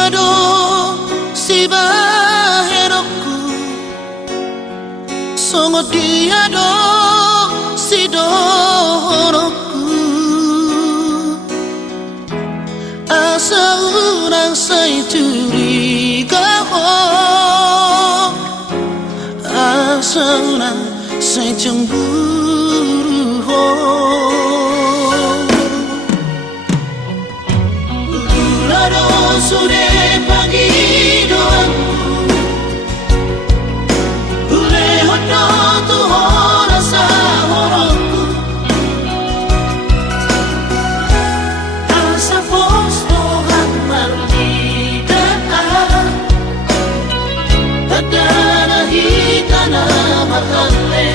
diado si baheroku songo diado si doroku asa urang say curiga asa urang say cemburu sudah pagi doaku Ule hono tu horasa horoku Asa posto hamar lidah Tadana hitana mahale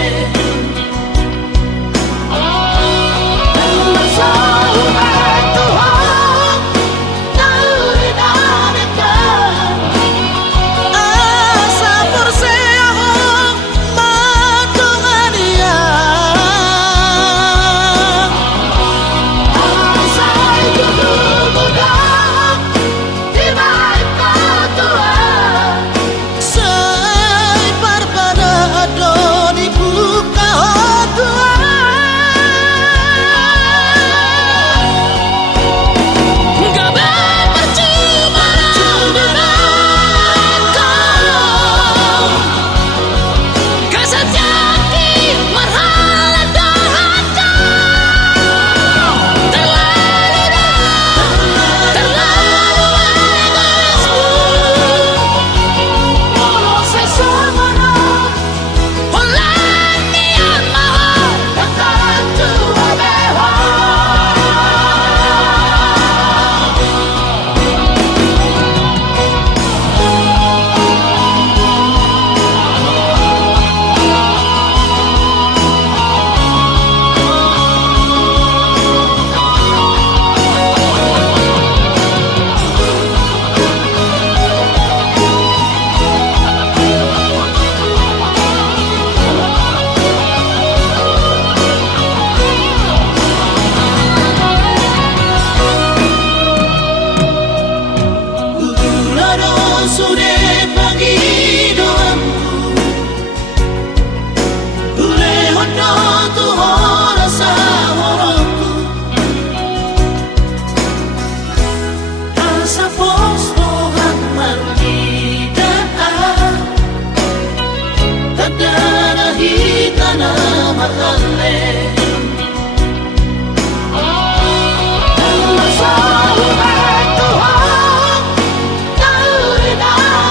sudah pagi doaku Ule hono tu horasa horoku Asa posto hamar lidah Tadana hitana mahale Asa umat Tuhan Tahu dah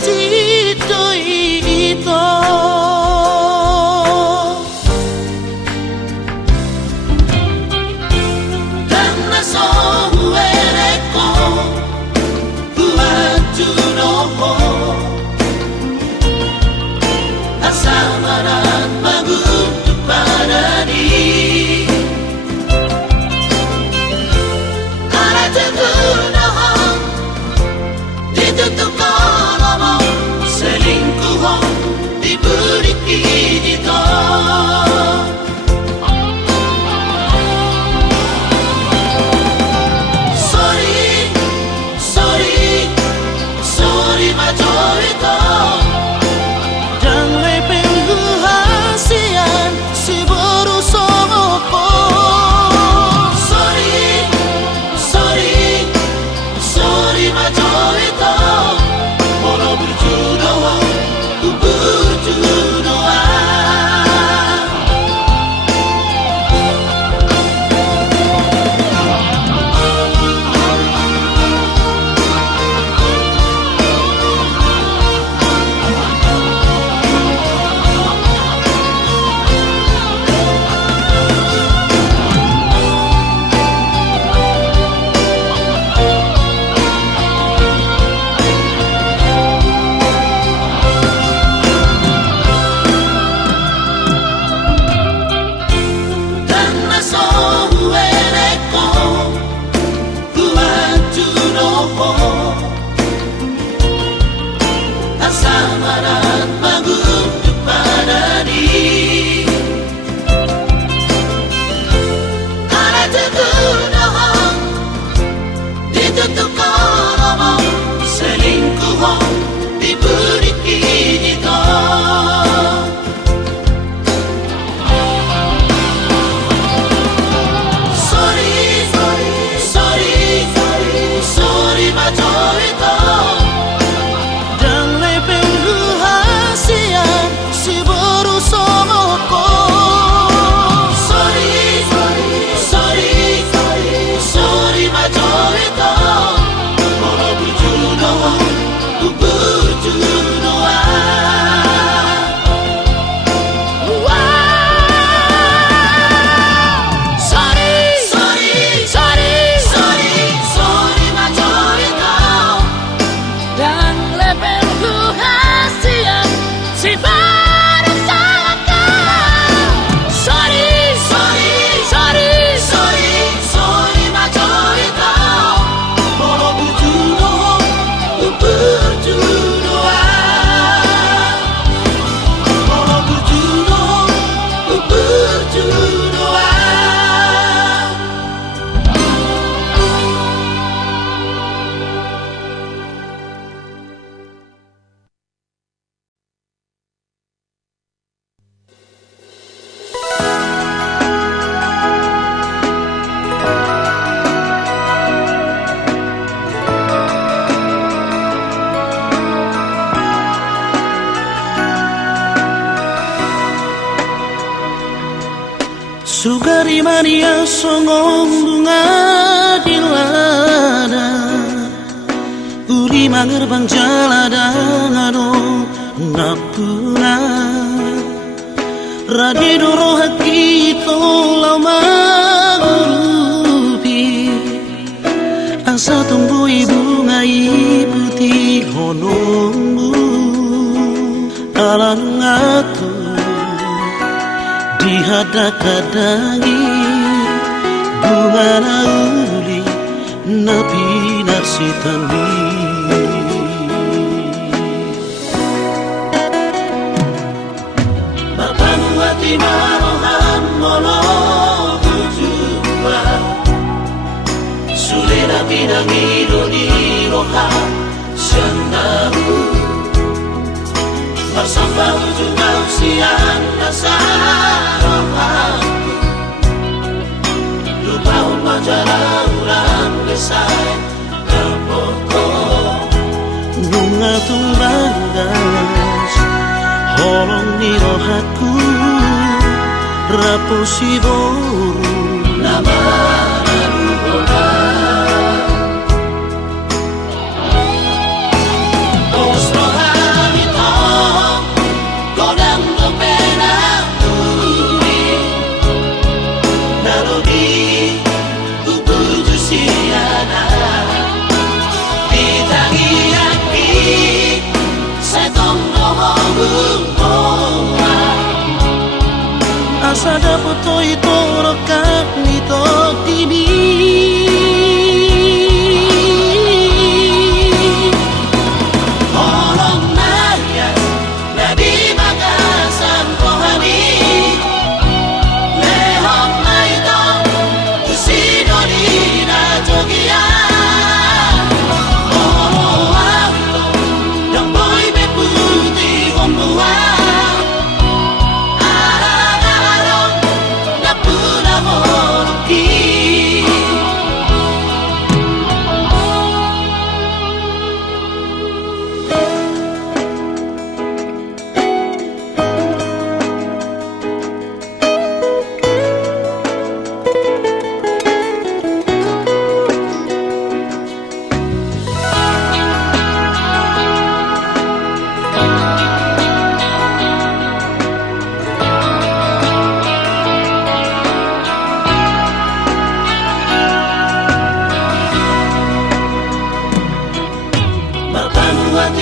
Tito ito Dan naso huereko Huatu noho Asamaran maguntuk padani Ara teguh noho Ditutup kolomo selingkuh diberi kita Sorry majorito Dan lepeng hasian si baru songoko Sorry majorito Walau berjudoa, ku berjudoa Asamaran maguntuk padani Ara teguh noho Ditutup kolomo selingkuh diberi kita Sorry majorito si baru songoko Sorry majorito Walau berjudoa, ku berjudoa Sorry majorito Dan lepelku hasian si baru salahkan Sorry majorito Walau berjudoa, ku berjudoa Walau berjudoa, ku berjudoa Sugari mania songong bunga di lada Uri mangerbang jalada ngano napuna Radi doro haki tolau magurupi Asa tumbuhi bunga putih honongmu Alan ngatu dihadakadangi bunga nauli napi narsitani Bapamu hati marohan molo tujuan Sulera bidang idoni roha sendaru Bersambang juga usian nasarohanku Lupa majalah ulang desai terpokok Bunga tumbanggas Holong di rohatku Rapusi boru Nama narugoda Osroha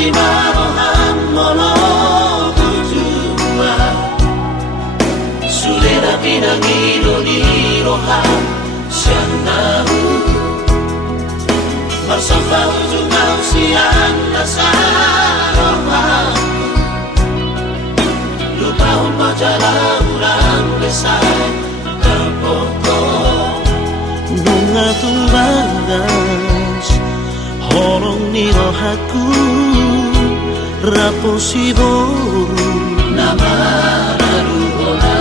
di marohan molo tujuan sudah pinangilo di rohan siandaru bersama ujung siang nasarohan lupa majalah urang besar terpotong bunga tumbangas holong ni rohaku raposi boru nama raruhona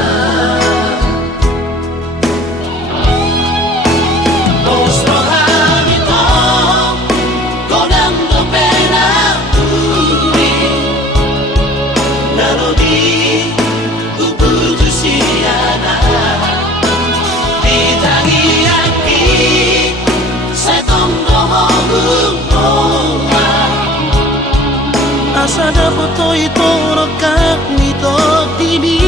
os rohani to godang do pena uri narodi kupuju siana ditangi aki setong dohong asa da foto ito rokak nito tibi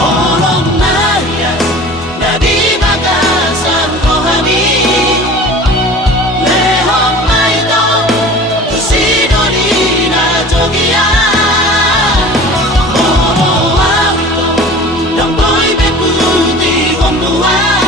olong naya na di magasan rohani lehong na ito tusino di na jogia olong ito yang boy beputi omnua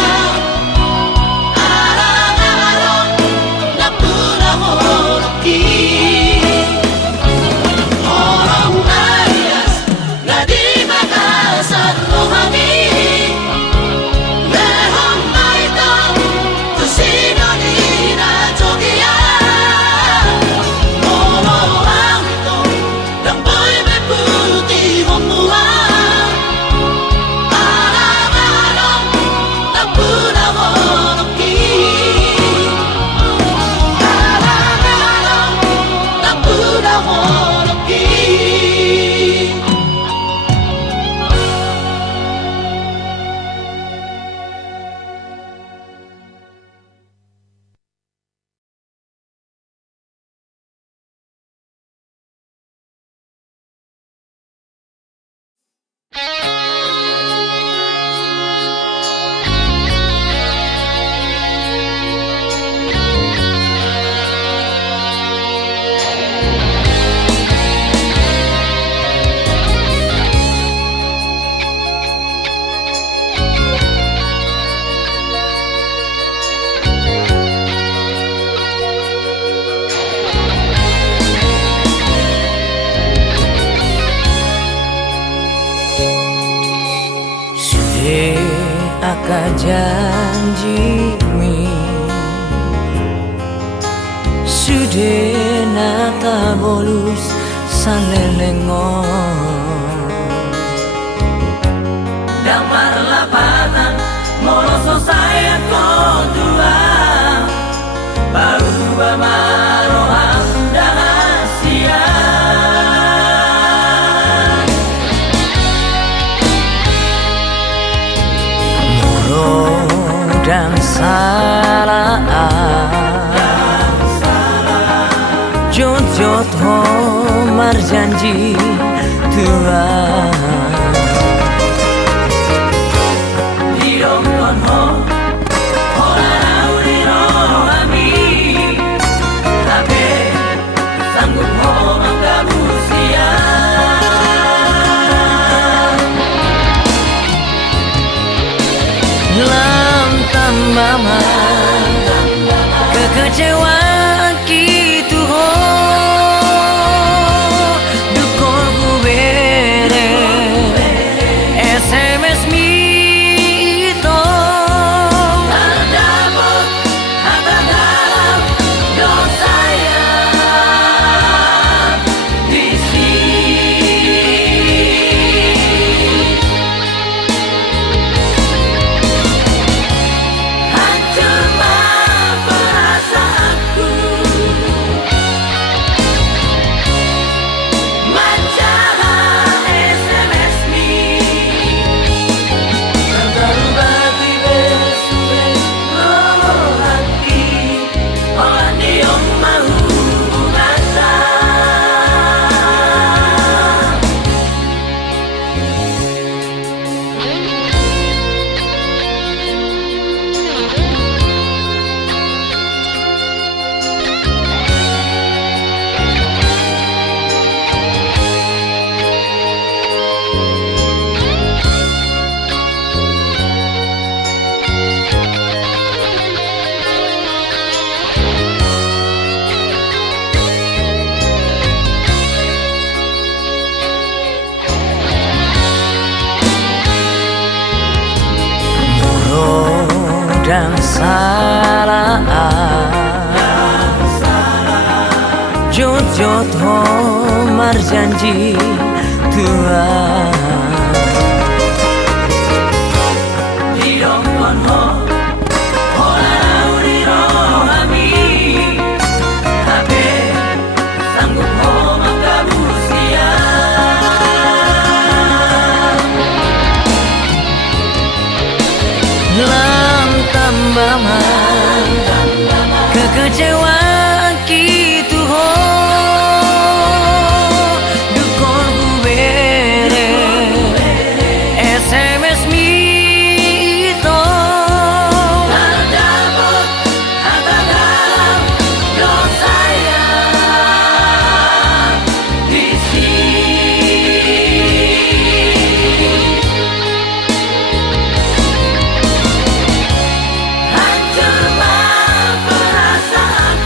Aka janji mi sudah nata bolus salenengon damar lapatan moloso saya kodua baru bamaroham dahasia dan salah jod-jod homar janji Tuhan dirong kon ho orang dirong ami tapi sanggup ho manggabusia mama kekecewaan gitu ho dukor ku bere SMS mito terdapet harta dalam dosa yang di sini hancur perasaanku yang salah. Jujur Homar janji Tuhan Dirongkon ho Holau di rohami Habe sanggup ho makabusia Lam tambaman kekecewaan gitu ho Dukor bubere SMS mito Nardabot hatagang dosaya di sini Hancur perasaan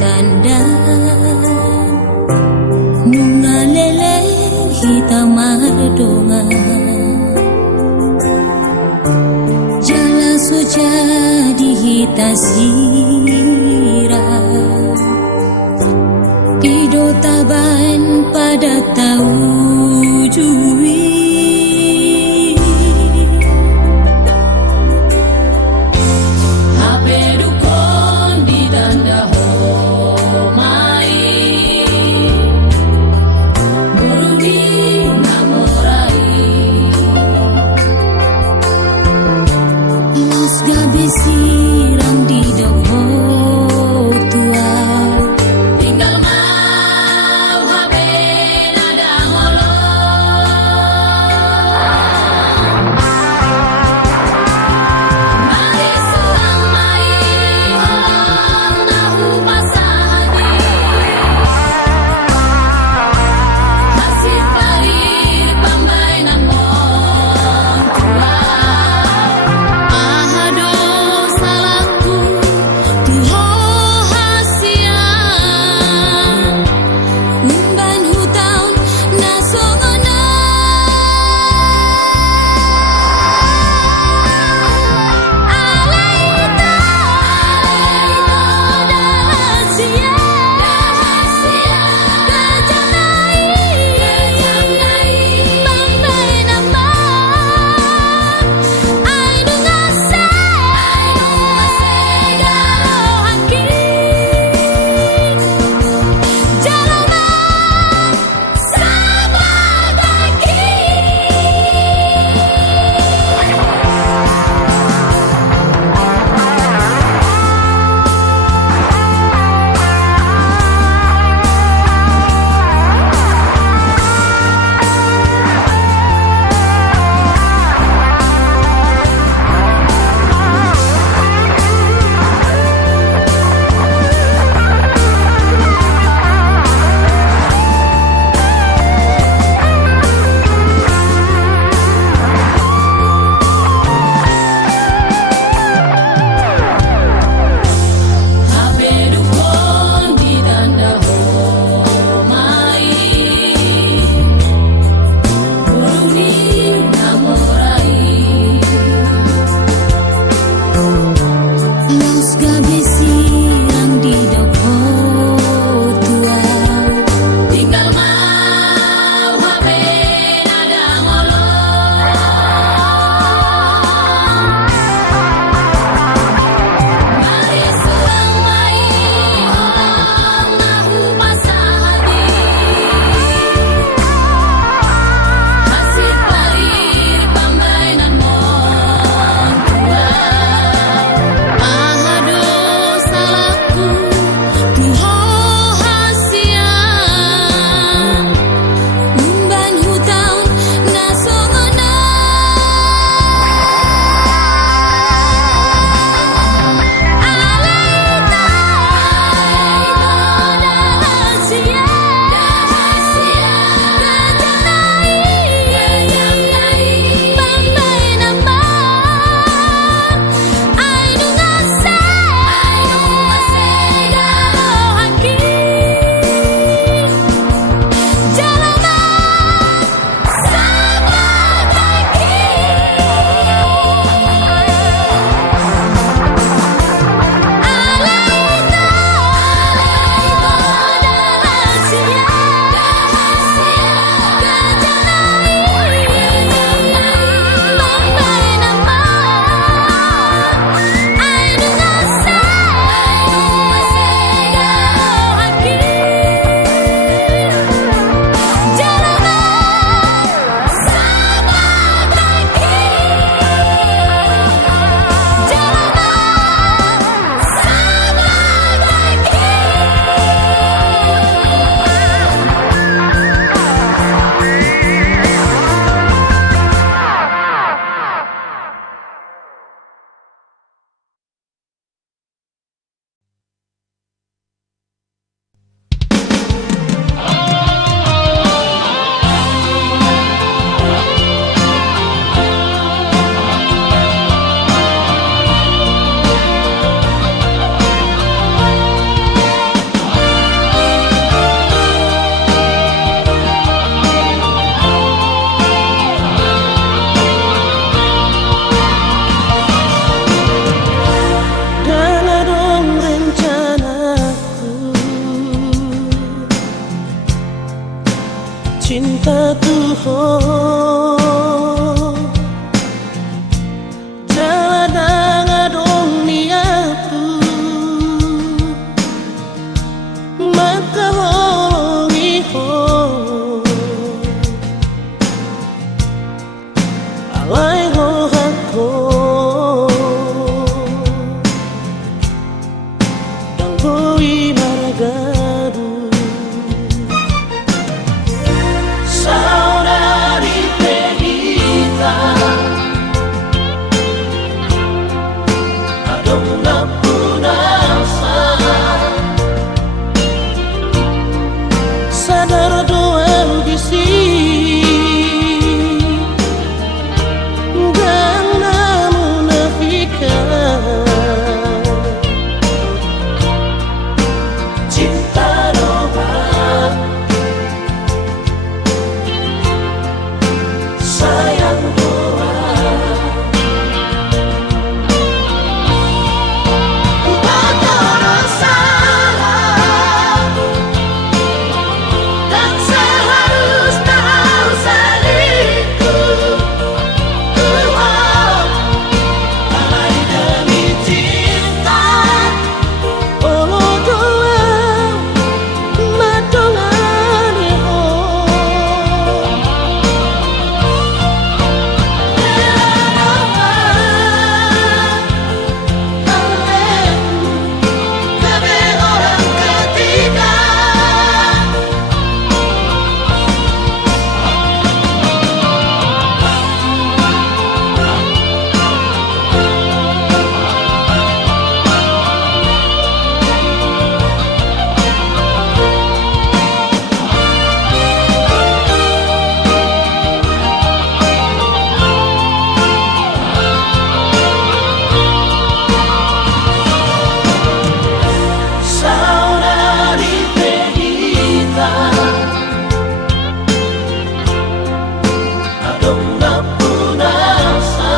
tanda nungalele hitam mardonga jala suja dihitasira pido taban pada tahu jui siram di doho tua tinggal mau habe nada ngolo cinta Tuhan jalan adong niatu maka hongi ho alai ho hako dan boi maragadu saudari Penita adong napunasa sadar doa bisi gang namun nafikan cinta doa sayang doa Batoro salah dan seharusnya tahu selingkuh alai demi cinta olo doa madongani ho Tapi orang ketiga saudari Penita adong napunasa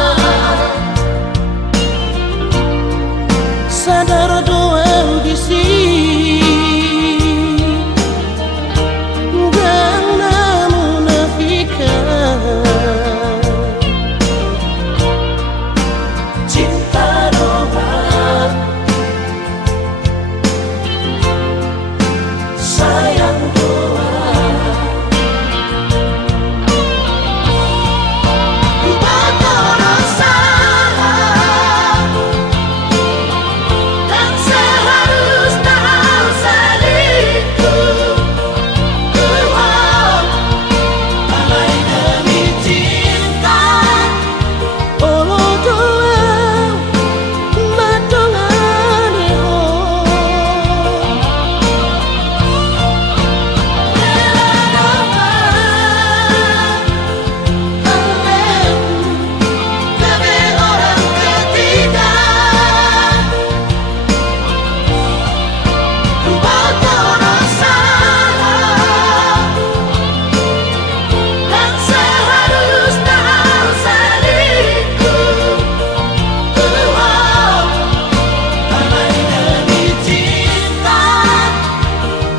sadar doa bisi gang namun nafikan cinta doa sayang doa Batoro salah dan seharusnya tahu selingkuh alai demi cinta olo doa madongani ho Tapi orang ketiga Batoro salah dan seharusnya tahu selingkuh alai demi cinta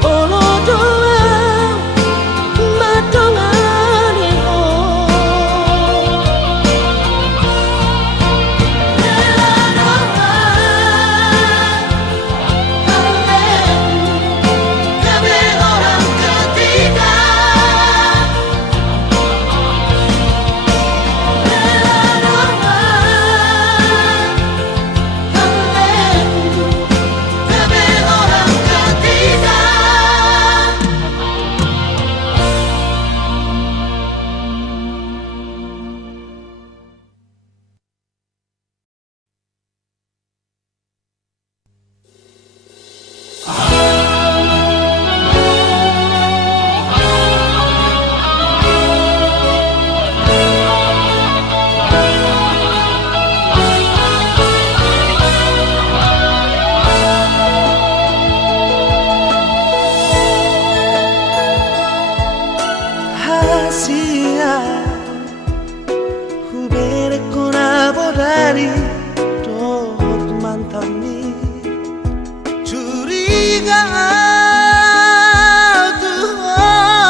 olo doa madongani ho Tapi orang ketiga Tapi orang ketiga hasia hubere kolaborari dot mantami curiga Tuhan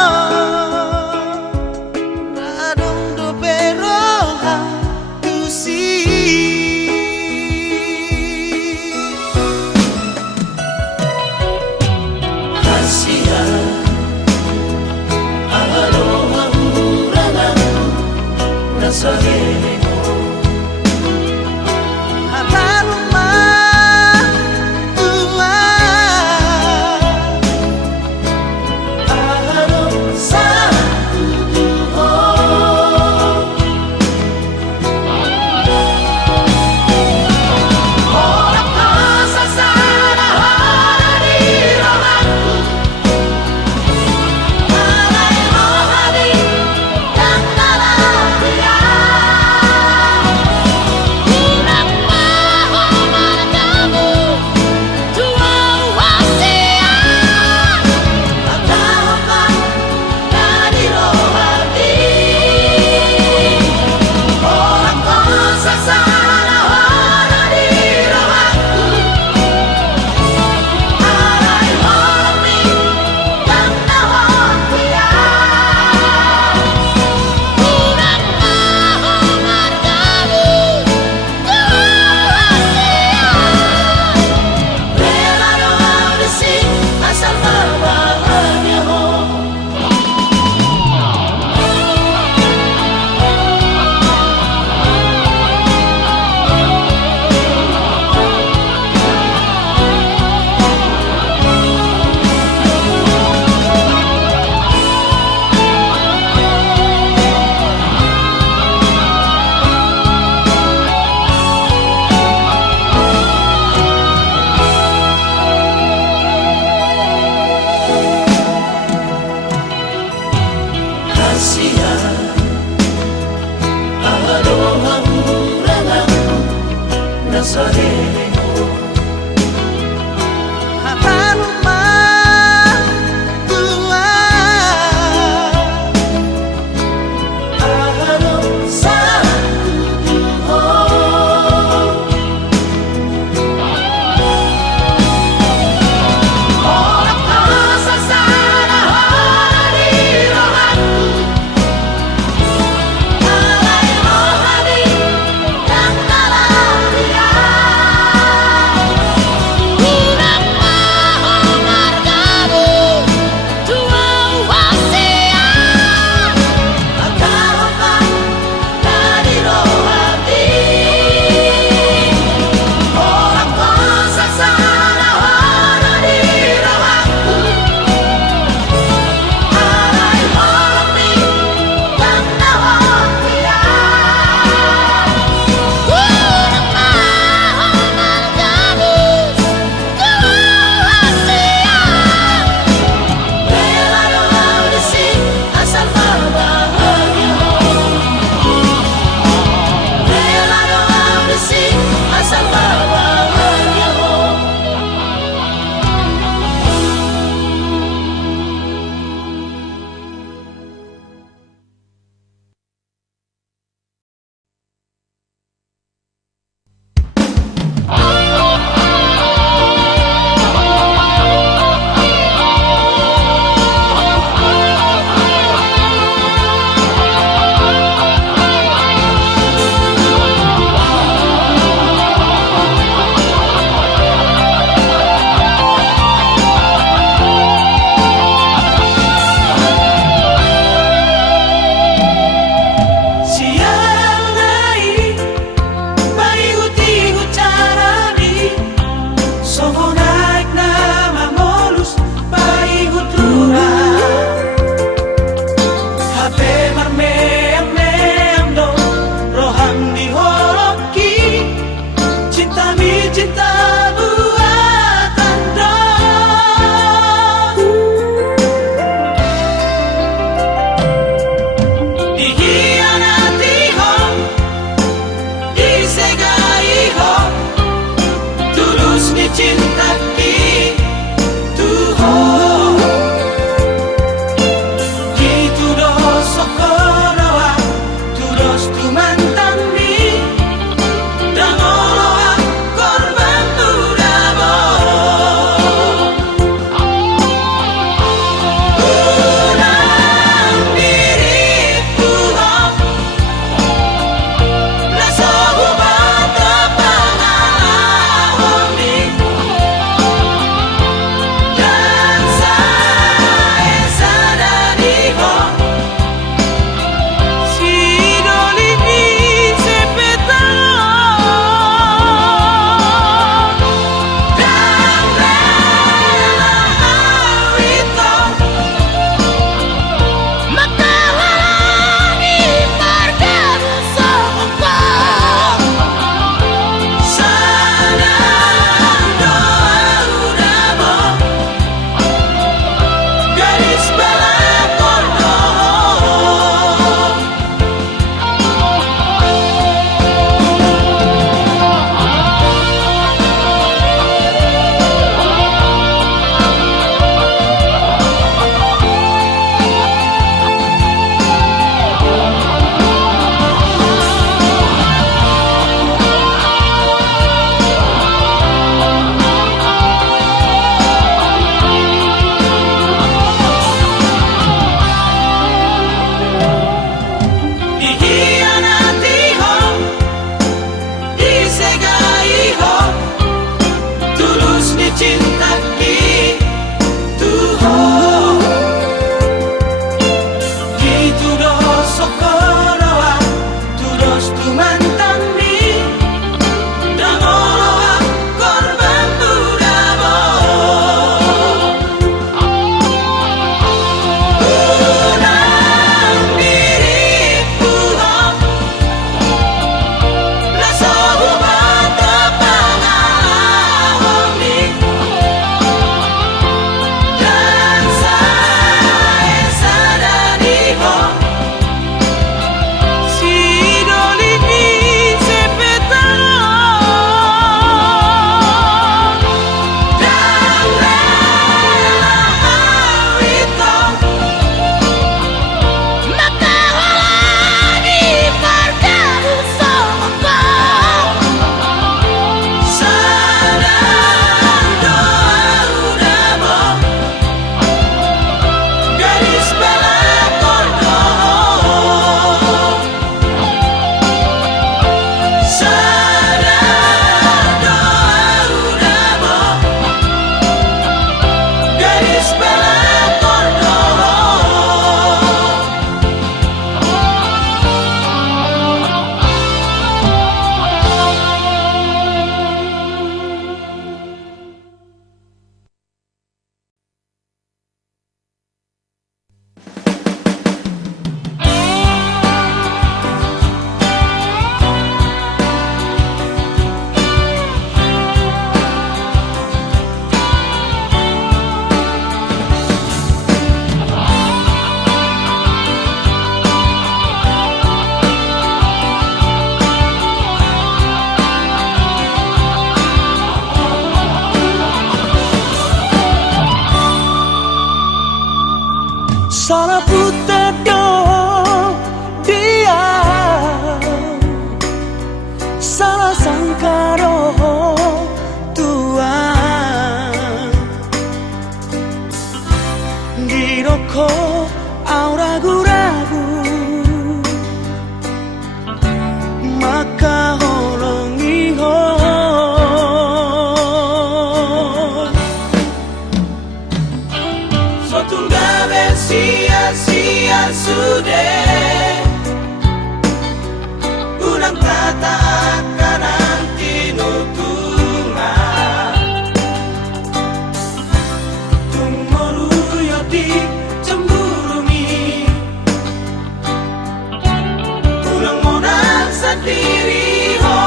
au ragu-ragu, maka holongi ho Sotunggawe sia-sia sudah ulang katakan nanti nutunga Tumoro yoti cemburungi ulang modal sendiri ho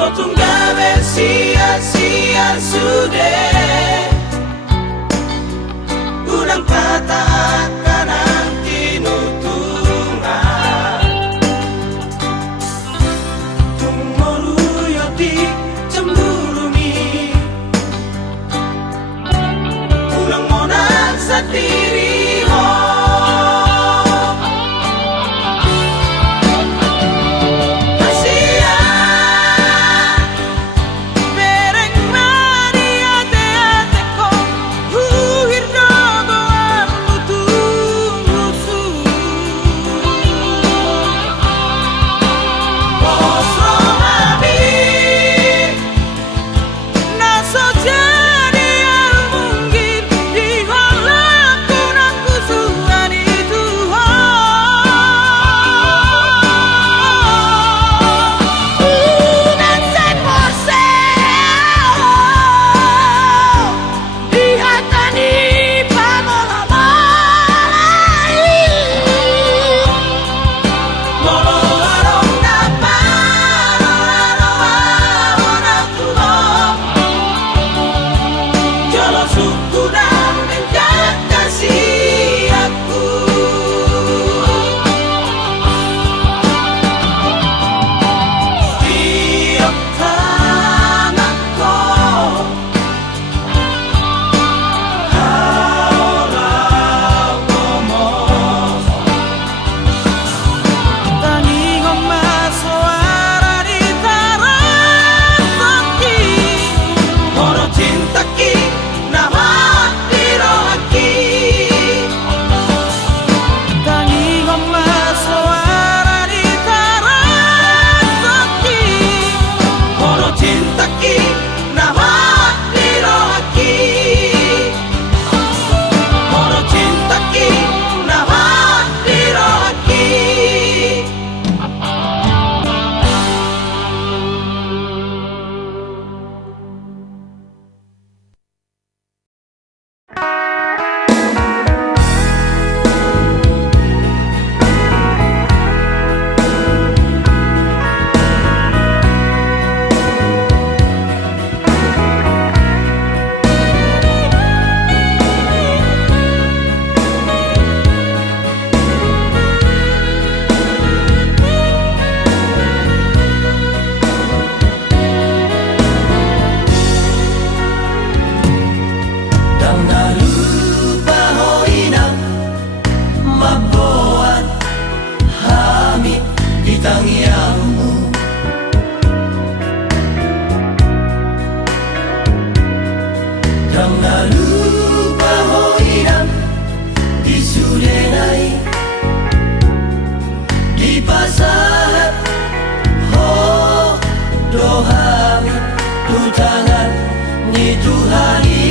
Sotunggawe sia-sia sudah ulang katakan nanti nutunga Tumoro yoti cemburungi ulang modal sendiri ho Jadi mungkin di halaku Ku tangan di Tuhani.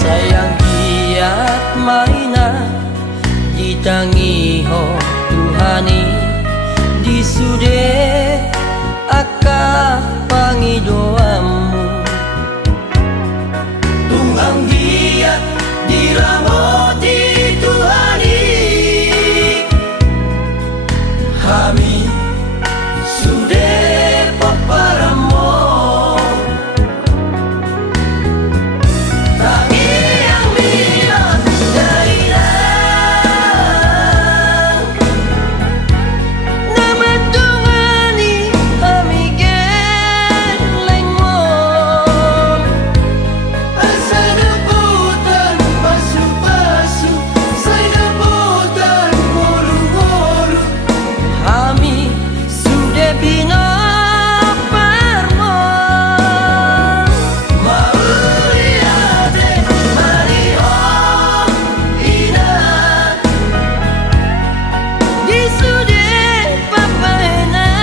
Sayang giat maina ditangi ho Tuhani disude aka pangi doamu. Tunggang dia diramoti Tuhani. Kami sudah paparamo. Tangi yang bilang dailang. Nama Tuhani kami gelengong. Saya debutan pasu-pasu, saya debutan bolu-bolu. Kami sudah bina parmo. Mau lihat mari oh inat. Disude papaenamu.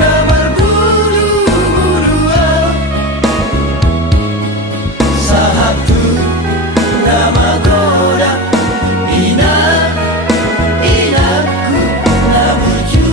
Namar bulu-buluan. Sahatu nama goda inat. Inatku nabuju.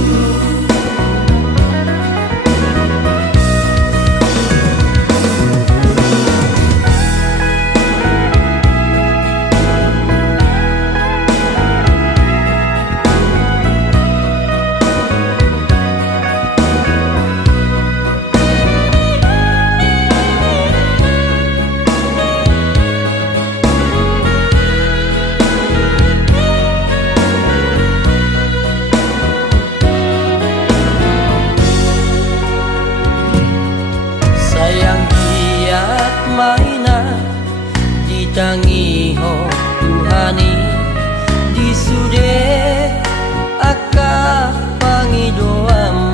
Sayang giat maina ditangi ho Tuhani disude aka pangi doamu.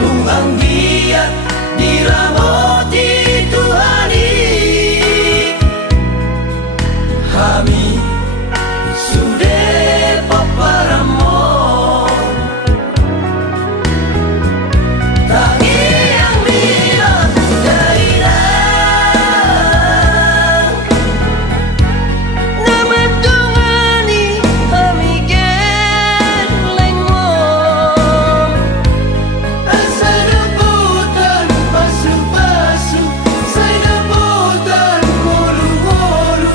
Tunggang dia diramoti Tuhani. Kami sudah paparamo. Tangi yang bilang dailang. Nama Tuhani kami gelengong. Saya debutan pasu-pasu, saya debutan bolu-bolu.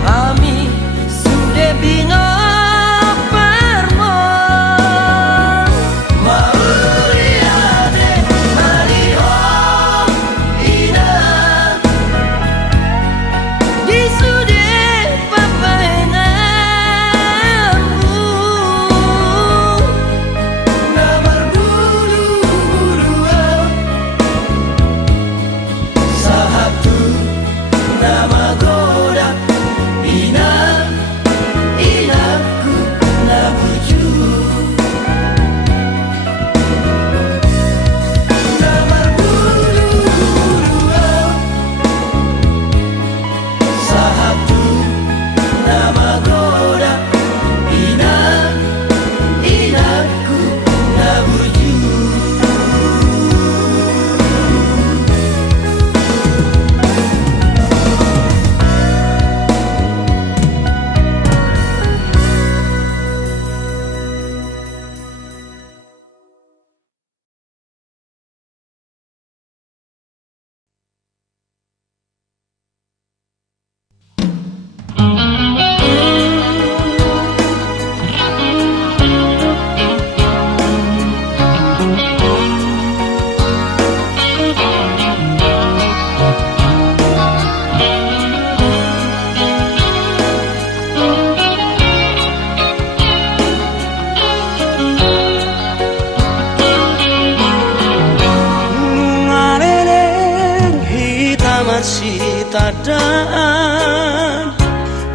Kami sudah bina parmo. Mau lihat mari oh inat. Disude papaenamu. Namar bulu-buluan. Sahatu nama goda inat. Inatku nabuju. Namar bulu-buluan. Sahatu nama goda inat. Inatku nabuju. tadaan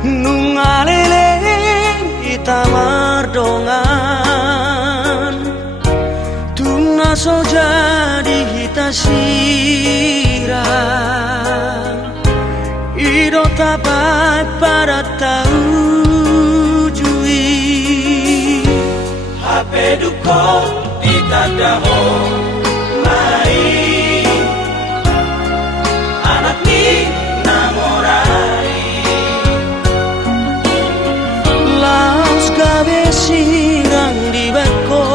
nungaleleng itamar dongan tuna so jadi hita sirang idota itabai pada tahu jui HP duko itadaho mai anak ni namorai laos gabe sirang di beko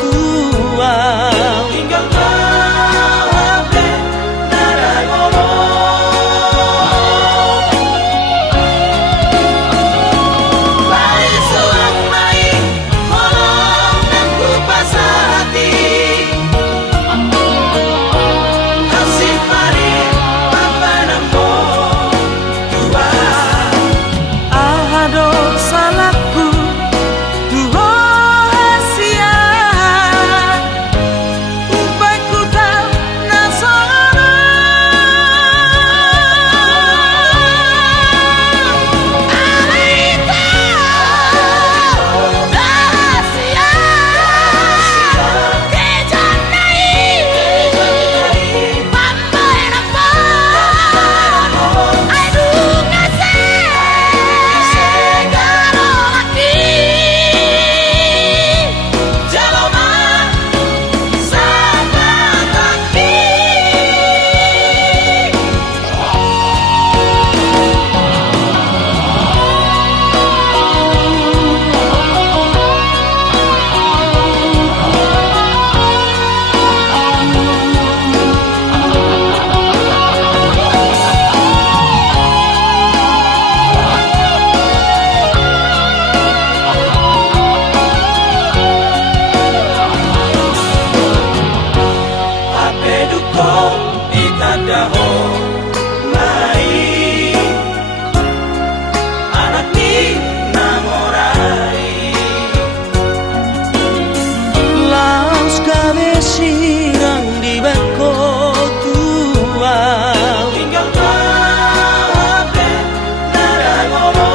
tua tinggal HP narai molo lai suang mai molong dan ku pasati kasih pari papa nampo tua ahado salahku tuho hasia ubaiku tak nasara Alita rahasia kejanai pambai nampo aduh ngasih segala hati jaloma sahabat hati HP duko itadaho mai anak ni namorai laos gabe sirang di beko tua tinggal HP narai molo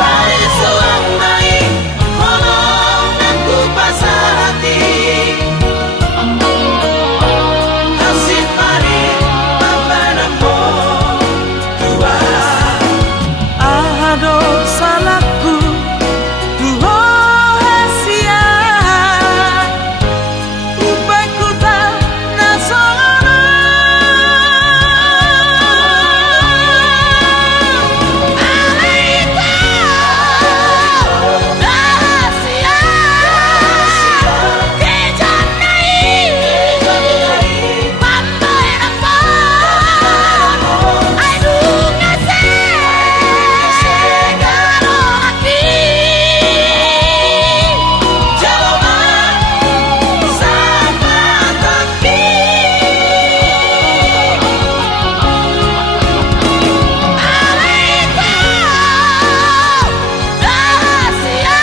lai suang mai molong dan ku pasati kasih pari papa nampo tua ahado salahku tuho hasia ubaiku tak nasara Alita rahasia kejanai pambai nampo aduh ngasih segala hati jaloma sahabat hati Alita rahasia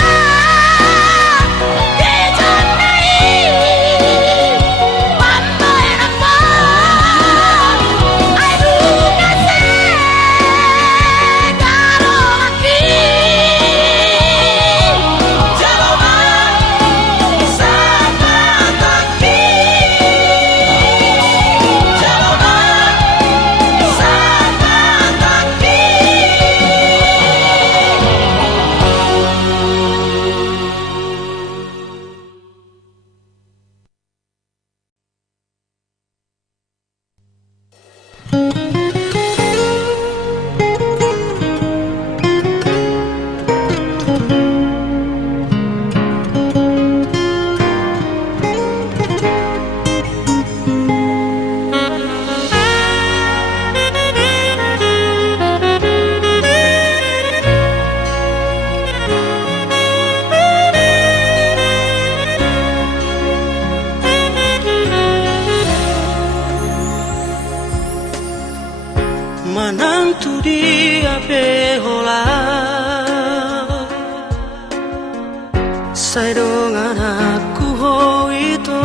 kejanai pambai nampo aduh ngasih segala hati jaloma sahabat hati jaloma sahabat hati manang tu dia behola sai dong anakku ho itu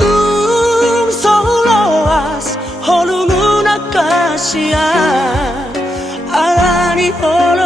tum soloas holungun akasia alani holo